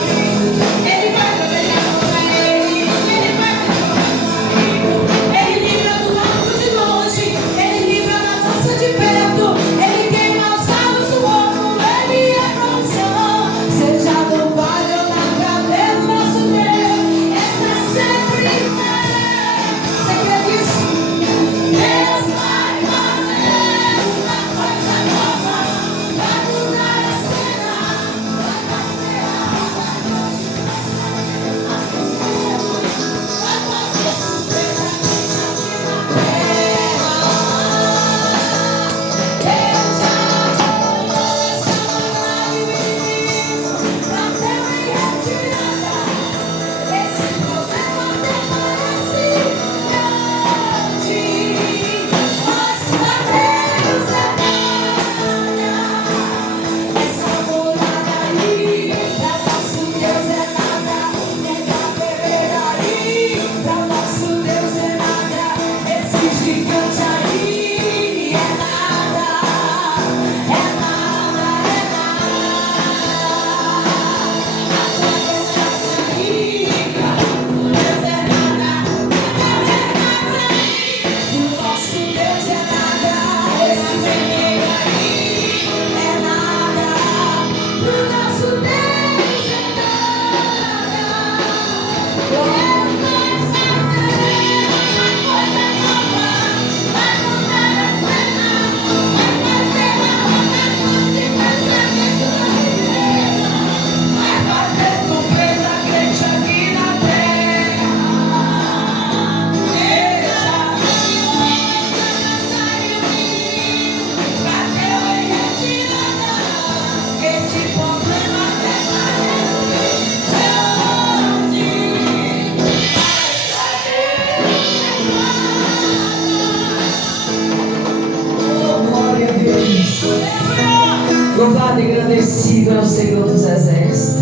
Louvado e agradecido é o Senhor dos Exércitos.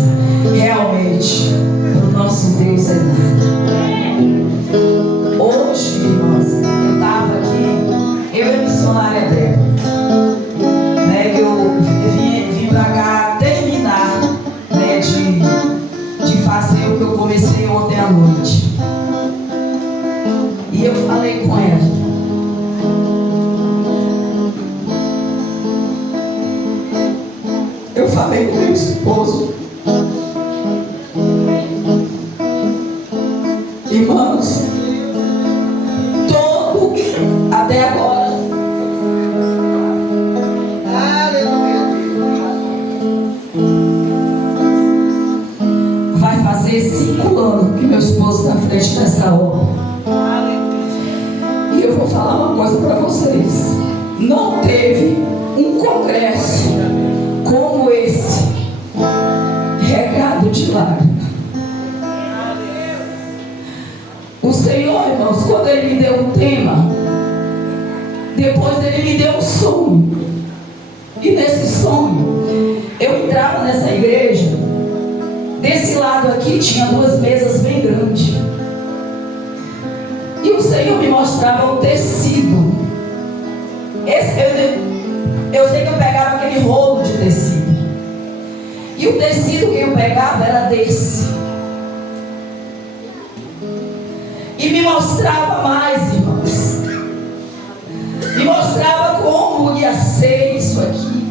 Realmente, o nosso Deus é nada. Hoje, irmãos, eu estava aqui, eu e a missionária Débora, né, que eu vim para cá terminar, né, de fazer o que eu comecei ontem à noite. E eu falei com ela. Eu falei com meu esposo. Irmãos, todo até agora, vai fazer 5 anos que meu esposo está à frente dessa obra. E eu vou falar uma coisa para vocês: não teve um congresso como esse, regado de lágrimas. O Senhor, irmãos, quando Ele me deu um tema, depois Ele me deu um sonho. E nesse sonho, eu entrava nessa igreja. Desse lado aqui tinha 2 mesas bem grandes. E o Senhor me mostrava o tecido. Eu sei que eu pegava aquele rolo de tecido. E o tecido que eu pegava era desse. E me mostrava mais, irmãos. Me mostrava como ia ser isso aqui.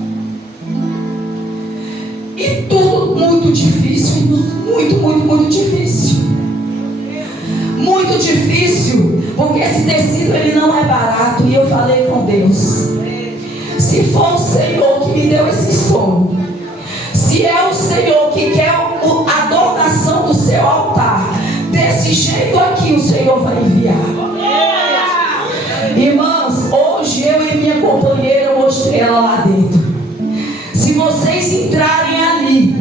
E tudo muito difícil, irmão. Muito difícil. Muito difícil, porque esse tecido ele não é barato. E eu falei com Deus: se for o Senhor que me deu esse sonho, se é o Senhor que quer a adoração do seu altar, desse jeito aqui o Senhor vai enviar. Irmãos, hoje eu e minha companheira, eu mostrei ela lá dentro. Se vocês entrarem ali,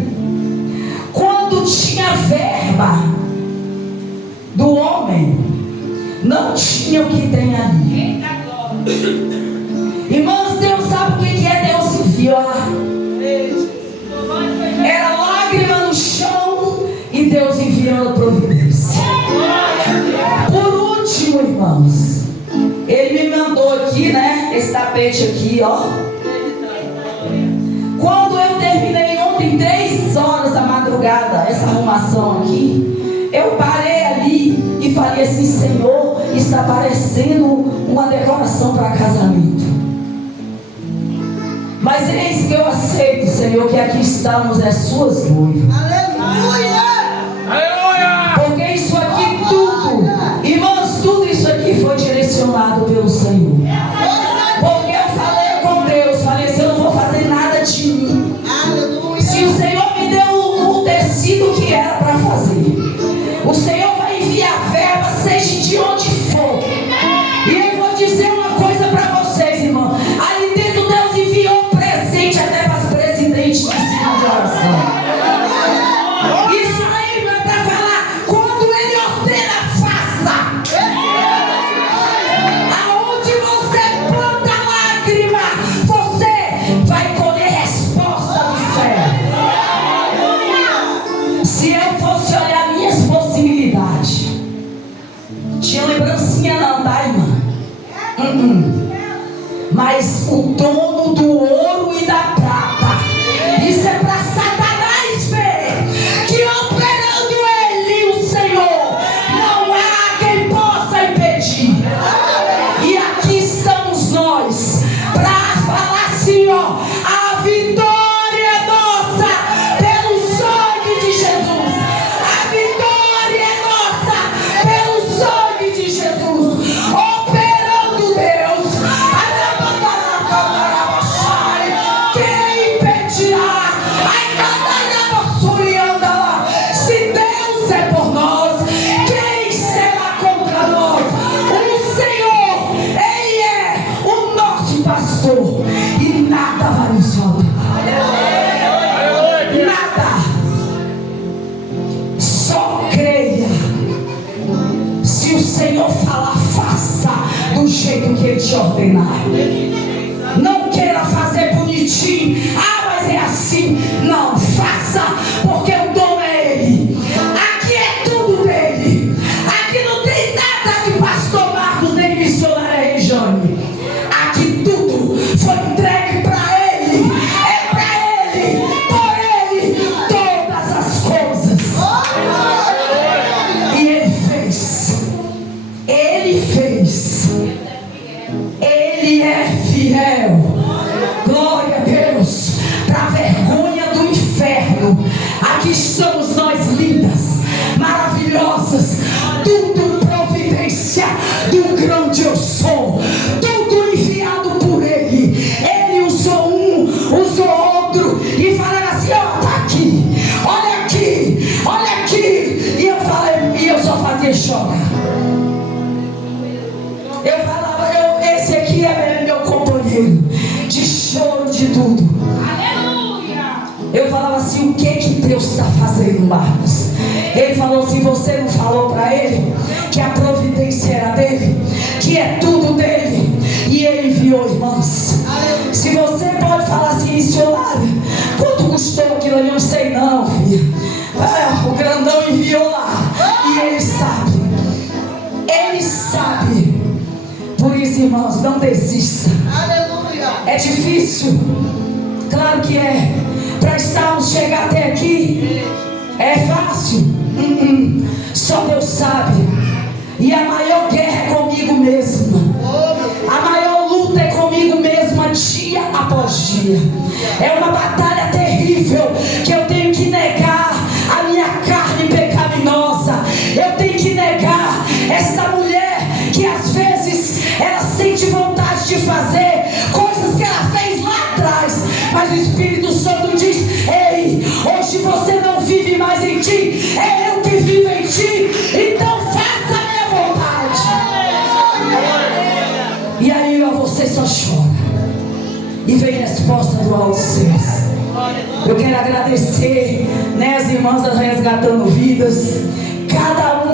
quando tinha verba do homem, não tinha o que tem ali. Irmãos, Deus sabe o que é Deus enviar. Era lágrima no chão e Deus enviando providência. Por último, irmãos, Ele me mandou aqui, né, esse tapete aqui, ó. Quando eu terminei ontem, 3 horas da madrugada, essa arrumação aqui, eu parei ali e falei assim: Senhor, está parecendo uma decoração para casamento. Mas eis que eu aceito, Senhor, que aqui estamos as suas noivas. Aleluia! Aleluia! Porque isso aqui tudo, irmãos, tudo isso aqui foi direcionado pelo Senhor. Porque eu falei com Deus, falei assim: eu não vou fazer nada de mim. Se o Senhor me deu o tecido que era para fazer, o Senhor vai enviar verba, seja de onde for. E eu vou dizer uma coisa para vocês, irmão. Ali dentro Deus enviou presente até para os presidentes de cima de oração. Isso aí vai para falar quando Ele ordena, faça. Aonde você planta lágrima, você vai colher resposta do céu. Se eu fosse olhar minhas possibilidades, tinha lembrancinha não, tá, irmã? Mas o dono do ouro e da prata, isso é para Satanás ver que operando ele, o Senhor, não há quem possa impedir. E aqui estamos nós para falar assim, ó: a vitória é nossa pelo sangue de Jesus. A vitória é nossa pelo sangue de Jesus. Operando Deus, quem impedirá? Se Deus é por nós, quem será contra nós? O Senhor, Ele é o nosso pastor e nada vai nos faltar. Nada. Só creia. Se o Senhor falar, faça do jeito que Ele te ordenar. Não queira fazer bonitinho. Ah, mas de tudo. Aleluia. Eu falava assim: o que Deus está fazendo, Marcos? Ele falou assim: você não falou para ele que a providência era dele, que é tudo dele, e ele enviou, irmãos. Se você pode falar assim, missionário, quanto custou aquilo ali? Eu não sei não, filha. O grandão enviou lá, e ele sabe. Ele sabe. Por isso, irmãos, não desista. É difícil, claro que é. Para estarmos chegar até aqui é fácil? Só Deus sabe. E a maior guerra é comigo mesmo. A maior luta é comigo mesma, dia após dia. É uma batalha terrível que eu tenho que negar a minha carne pecaminosa. Eu tenho que negar essa mulher que às vezes ela sente vontade de fazer coisas que ela fez lá atrás, mas o Espírito Santo diz: ei, hoje você não vive mais em ti, é eu que vivo em ti, então faça a minha vontade. E aí você só chora e vem resposta do alto céus. Eu quero agradecer, né, as irmãs Resgatando Vidas, cada um